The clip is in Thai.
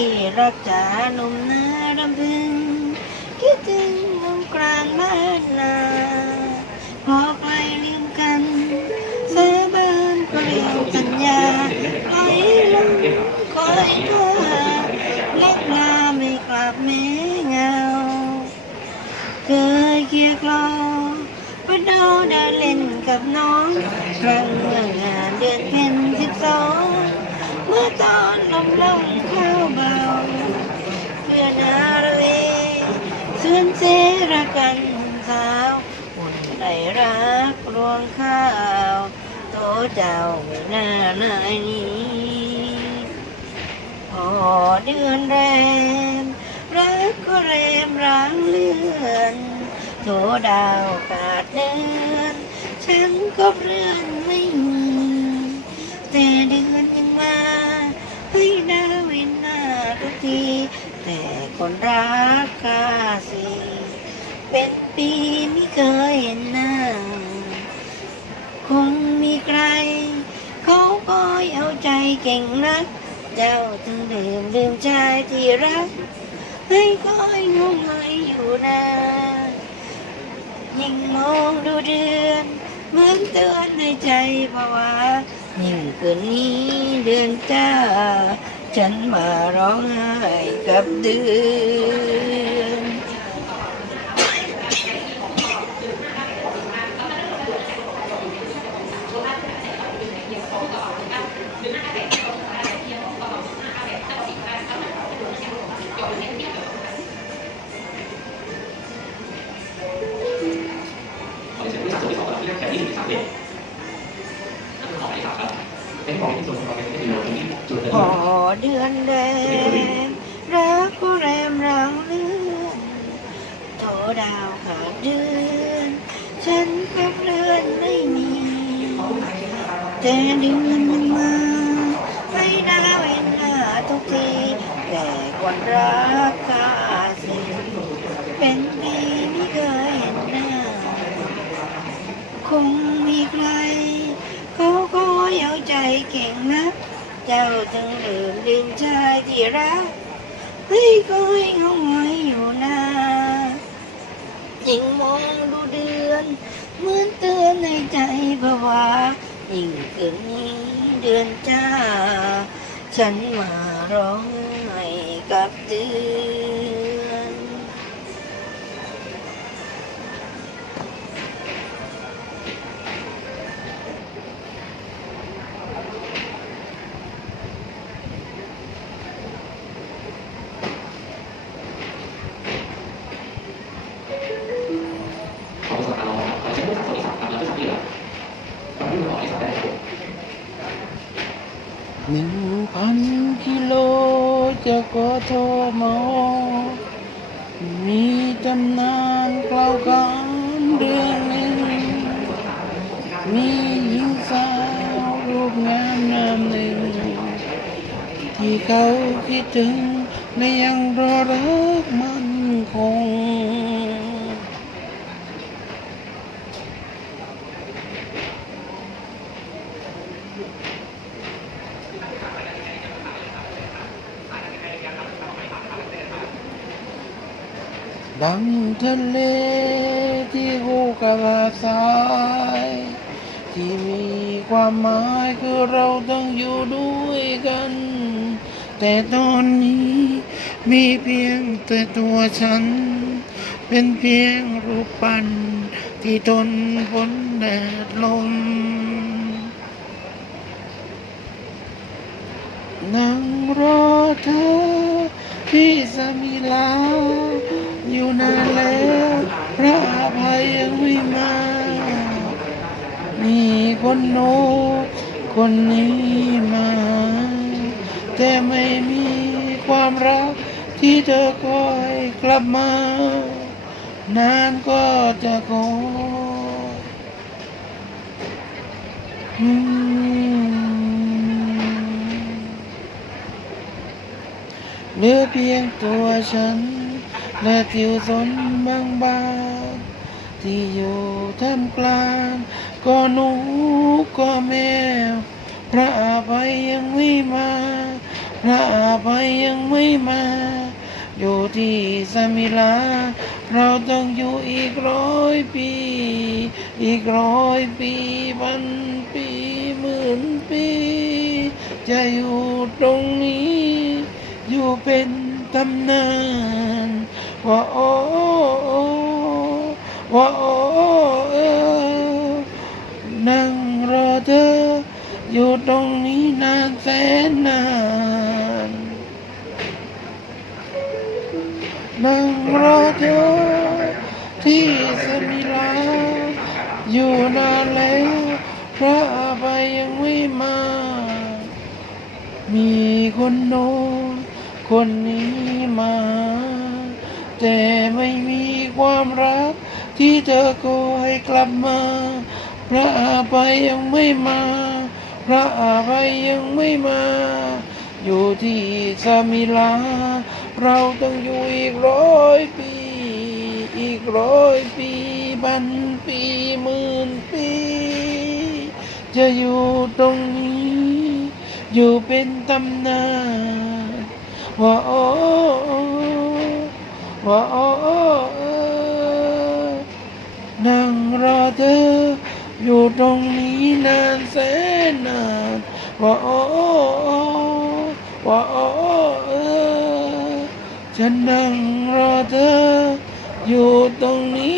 ที่รักษาหนุ่มนาดำพึงคิดถึงลงกลางบ้านนาพอใครลืมกันสาบานก็เรียกสัญญาคอยลงคอยเธอลักลาไม่กลับแม้เงา เคยเคียร์กลอว่าเราได้เล่นกับน้องครั้งเมื่องานเดือนเพ็ญสิบสองเมื่อตอนลมลมเข้าเบา เพื่อนอาระเว ส่นเสรกันสาวอุ่นไหลรักรวงข้าวโตเจ้าไม่น่าไหนนี้พอเดือนแรมรักก็เรมร้างเลือนโถดาวขาดเดือนฉันก็เรือนไม่มีแต่เดือนยังมาให้ดาวเวนหน้าทุกที แต่คนรักกาสีเป็นปีไม่เคยเห็นหน้า คงมีใคร เขาคอเอาใจเก่งนัก เจ้าถึงลืมลืมชายที่รัก ให้คอยงงหอยอยู่นานยิ่งมองดูเดือนเหมือนเตือนในใจภาวะยิ่งคืนนี้เดือนจ้า ฉันมาร้องไห้ กับเดือน ขอเชิญผู้สาวที่สองครับที่แรกแต่ที่หนึ่งสามเด็กขอที่สามครับเป็นของที่ส่วนของเราเป็นที่อยู่ตรงนี้จุดเดิม พอเดือนแดง ดาวขาดเดือนฉันก็เรือนไม่มีแต่เดือนมันมาไม่ได้เวลาทุกทีแต่คนรักกาสิเป็นปีไม่เคยเห็นหน้า คงมีใครเขาก็เอาใจเก่งนะเจ้าจึงลืมลืมชายที่รักให้คอยงงไว้อยู่นา ยิงมองดูเดือน เหมือนเตือนในใจภาวะยิ่งคืนนี้เดือนจ้า ฉันมาร้องไห้กับเดือน หนึ่งพันกิโลจากกทมมีตำนานกล่าวขานเรื่องหนึ่งมีหญิงสาวรูปงามนามหนึ่ง ที่เขาคิดถึงและยังรอรักมันคง ดังทะเลที่คู่กับสาย ที่มีความหมายคือเราต้องอยู่ด้วยกัน แต่ตอนนี้มีเพียงแต่ตัวฉัน เป็นเพียงรูปปั้นที่ทนฝนแดดลมนั่งรอเธอที่สมิลา อยู่นานแล้วพระอภัยยังไม่มามีคนโน้คนนี้มา แต่ไม่มีความรักที่เธอคอยกลับมา นานก็จะคอยอืมเหลือเพียงตัวฉัน และทิวสนบางบางที่อยู่ท่ามกลาง ก็หนูก็แมว พระอภัยยังไม่มา พระอภัยยังไม่มา อยู่ที่สมิลา เราต้องอยู่อีกร้อยปี อีกร้อยปีพันปีหมื่นปี จะอยู่ตรงนี้ อยู่เป็นตำนาน ว่าโอ้ว่าโอ้เออนั่งรอเธอ อยู่ตรงนี้นานแสนนาน นั่งรอเธอ ที่สมิลา อยู่นานแล้วพระอภัยยังไม่มา มีคนโน้นคนนี้มา แต่ไม่มีความรัก ที่เธอคอยกลับมา พระอภัยยังไม่มา พระอภัยยังไม่มา อยู่ที่สมิลา เราต้องอยู่อีกร้อยปี อีกร้อยปีพันปีหมื่นปี จะอยู่ตรงนี้ อยู่เป็นตำนานว่าโอ้ ว่าโอ้นั่งรอเธอ อยู่ตรงนี้นานแสนนานว่าโอ้ว่าโอ้ฉันนั่งรอเธอ อยู่ตรงนี้